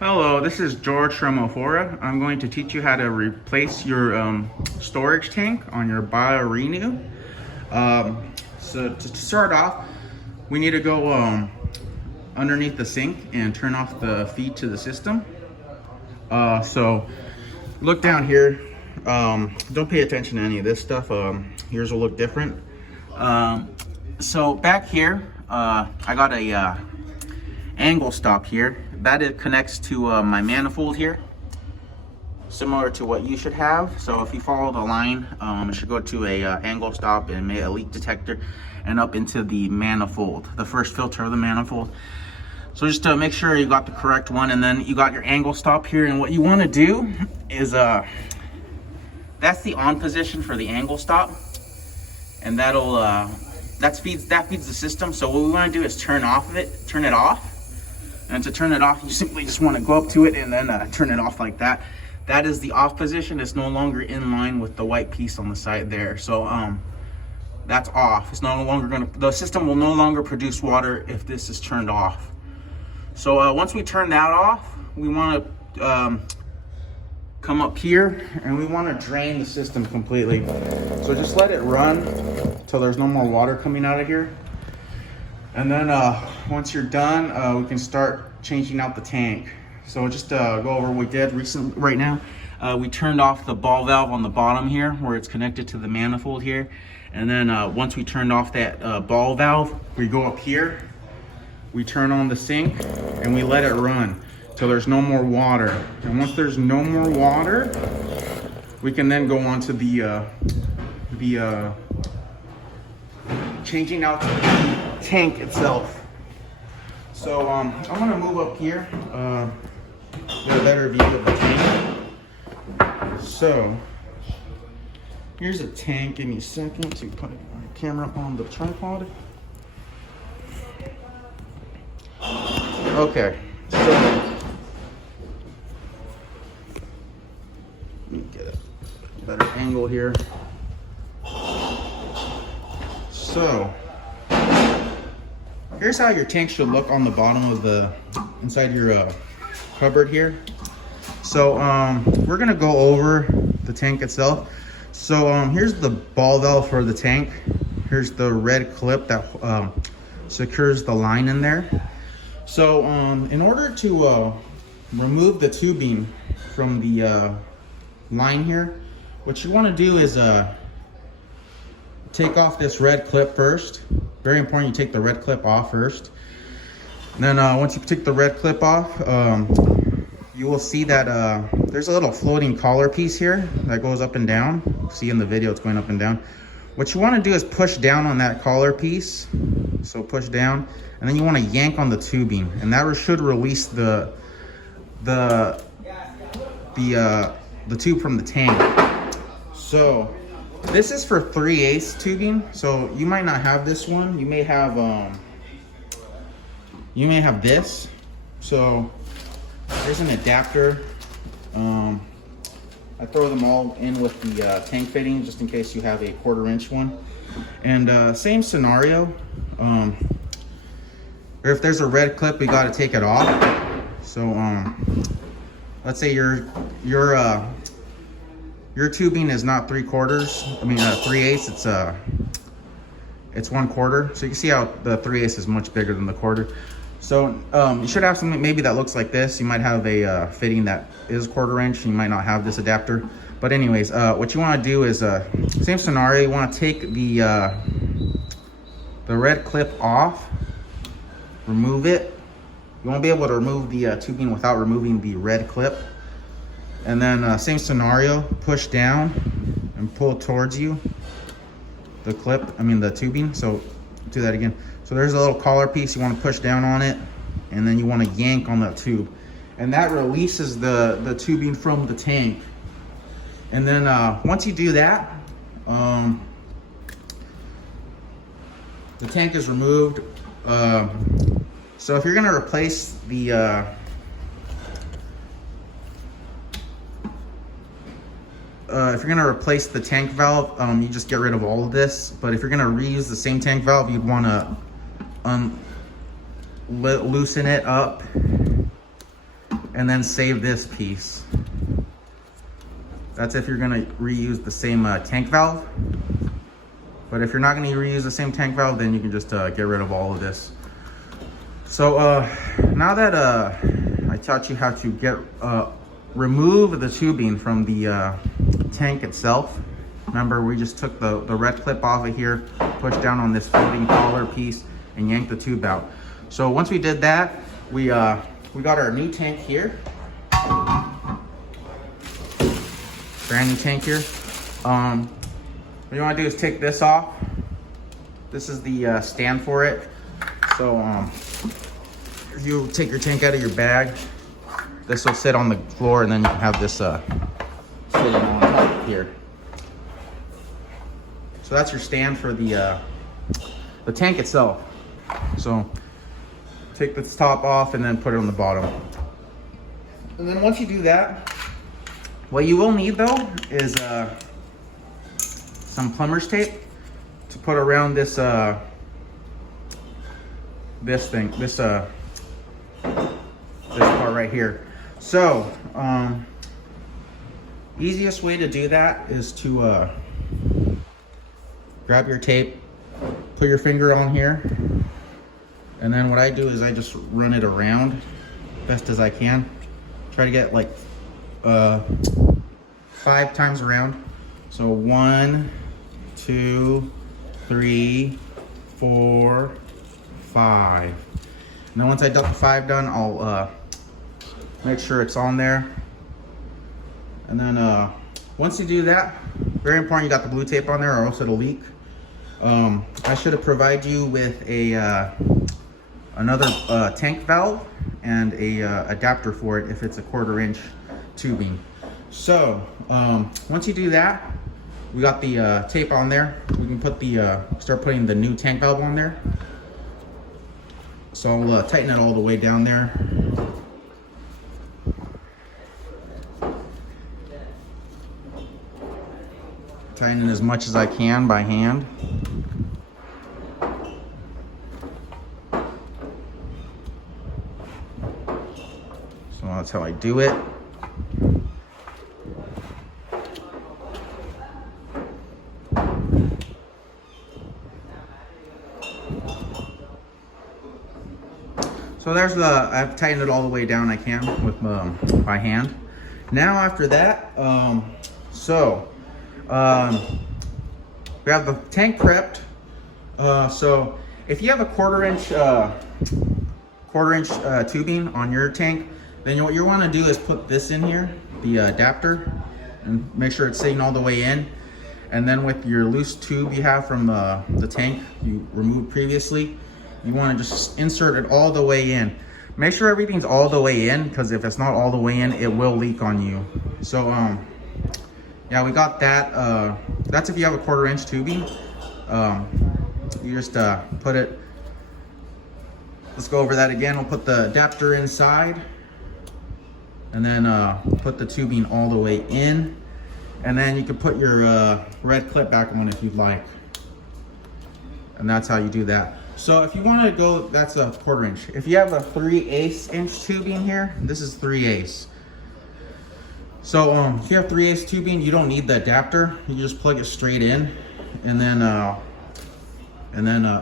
Hello, this is George from Ophora. I'm going to teach you how to replace your storage tank on your BioRenew. So to start off, we need to go underneath the sink and turn off the feed to the system. So look down here. Don't pay attention to any of this stuff. Yours will look different. So back here, I got a angle stop here. That it connects to my manifold here, similar to what you should have. So if you follow the line, it should go to a angle stop and a leak detector and up into the manifold, the first filter of the manifold. So just to make sure you got the correct one, and then you got your angle stop here. And what you want to do is that's the on position for the angle stop, and that'll that feeds the system. So what we want to do is turn it off. And to turn it off, you simply just want to go up to it and then turn it off like that. That is the off position. It's no longer in line with the white piece on the side there. So that's off. It's no longer the system will no longer produce water if this is turned off. So once we turn that off, we want to come up here and we want to drain the system completely. So just let it run till there's no more water coming out of here. And then once you're done, we can start changing out the tank. So just go over what we did recently. Right now, we turned off the ball valve on the bottom here where it's connected to the manifold here. And then once we turned off that ball valve, we go up here, we turn on the sink, and we let it run till there's no more water. And once there's no more water, we can then go on to the changing out the tank itself. So I'm gonna move up here, get a better view of the tank. So here's a tank. Give me a second to put my camera on the tripod. Okay, so let me get a better angle here. So here's how your tank should look on the bottom of the inside your cupboard here. So we're gonna go over the tank itself. So here's the ball valve for the tank. Here's the red clip that secures the line in there. So in order to remove the tubing from the line here, what you want to do is take off this red clip first. Very important, you take the red clip off first. And then once you take the red clip off, you will see that there's a little floating collar piece here that goes up and down. See in the video, it's going up and down. What you want to do is push down on that collar piece. So push down, and then you want to yank on the tubing, and that should release the tube from the tank. So this is for 3/8 tubing, so you might not have this one. You may have this. So there's an adapter. I throw them all in with the tank fitting just in case you have a 1/4 inch one. And same scenario. Or if there's a red clip, we got to take it off. So let's say your tubing is not 3/4. I mean 3/8. It's 1/4. So you can see how the 3/8 is much bigger than the 1/4. So you should have something maybe that looks like this. You might have a fitting that is 1/4 inch. You might not have this adapter. But anyways, what you want to do is same scenario. You want to take the red clip off, remove it. You won't be able to remove the tubing without removing the red clip. And then same scenario, push down and pull towards you the tubing. So do that again. So there's a little collar piece. You want to push down on it, and then you want to yank on that tube, and that releases the tubing from the tank. And then once you do that, the tank is removed. So if you're gonna replace the tank valve, you just get rid of all of this. But if you're gonna reuse the same tank valve, you'd want to loosen it up and then save this piece. That's if you're gonna reuse the same tank valve. But if you're not gonna reuse the same tank valve, then you can just get rid of all of this. So now that I taught you how to remove the tubing from the tank itself. Remember, we just took the red clip off of here, pushed down on this floating collar piece, and yanked the tube out. So once we did that, we got our new tank here. Brand new tank here. What you want to do is take this off. This is the stand for it. So if you take your tank out of your bag, this will sit on the floor, and then you can have this sitting on top here. So that's your stand for the tank itself. So take this top off and then put it on the bottom. And then once you do that, what you will need though is some plumber's tape to put around this this part right here. So easiest way to do that is to grab your tape, put your finger on here, and then what I do is I just run it around best as I can. Try to get like 5 times around. So 1, 2, 3, 4, 5. And then once I got the 5 done, I'll make sure it's on there. And then once you do that, very important, you got the blue tape on there or else it'll leak. I should have provided you with a another tank valve and a adapter for it if it's a 1/4 inch tubing. So once you do that, we got the tape on there. We can put the start putting the new tank valve on there. So I'll tighten it all the way down there. Tighten it as much as I can by hand. So that's how I do it. So there's I've tightened it all the way down I can with by hand. Now after that, we have the tank prepped. So if you have a 1/4 inch tubing on your tank, then what you want to do is put this in here, the adapter, and make sure it's sitting all the way in. And then with your loose tube you have from the tank you removed previously, you want to just insert it all the way in. Make sure everything's all the way in, because if it's not all the way in, it will leak on you. So yeah, we got that. That's if you have a 1/4 inch tubing. You just put it, let's go over that again. We'll put the adapter inside, and then put the tubing all the way in. And then you can put your red clip back on if you'd like. And that's how you do that. So if you want to go, that's a 1/4 inch. If you have a 3/8 inch tubing here, this is 3/8. So if you have 3/8 tubing, you don't need the adapter. You just plug it straight in, and then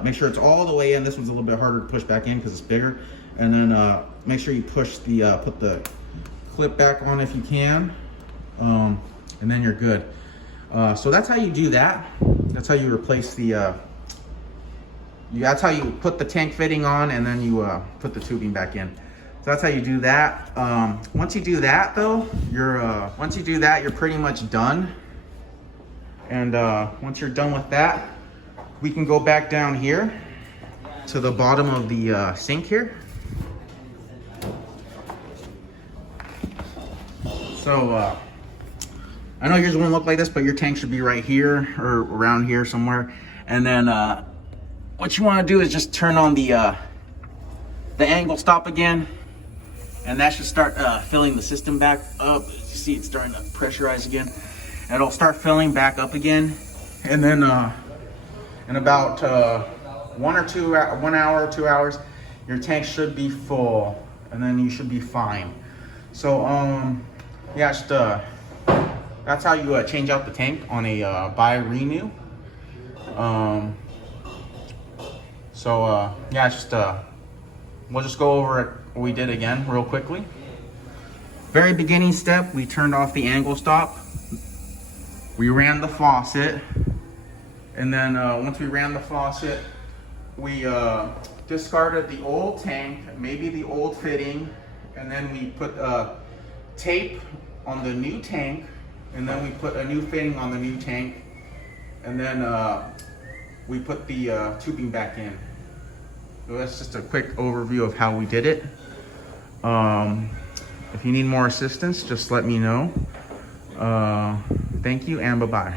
make sure it's all the way in. This one's a little bit harder to push back in because it's bigger. And then make sure you push the put the clip back on if you can, and then you're good. So that's how you do that. That's how you replace the. That's how you put the tank fitting on, and then you put the tubing back in. So that's how you do that. Once you do that, though, you're pretty much done. And once you're done with that, we can go back down here to the bottom of the sink here. So I know yours won't look like this, but your tank should be right here or around here somewhere. And then what you want to do is just turn on the angle stop again, and that should start filling the system back up. As you see, it's starting to pressurize again, and it'll start filling back up again. And then in about 1 hour, 2 hours, your tank should be full, and then you should be fine. So yeah, just that's how you change out the tank on a buy renew. Yeah, just we'll just go over what we did again real quickly. Very beginning step, we turned off the angle stop. We ran the faucet, and then once we ran the faucet, we discarded the old tank, maybe the old fitting, and then we put tape on the new tank, and then we put a new fitting on the new tank, and then we put the tubing back in. So that's just a quick overview of how we did it. If you need more assistance, just let me know. Thank you and bye-bye.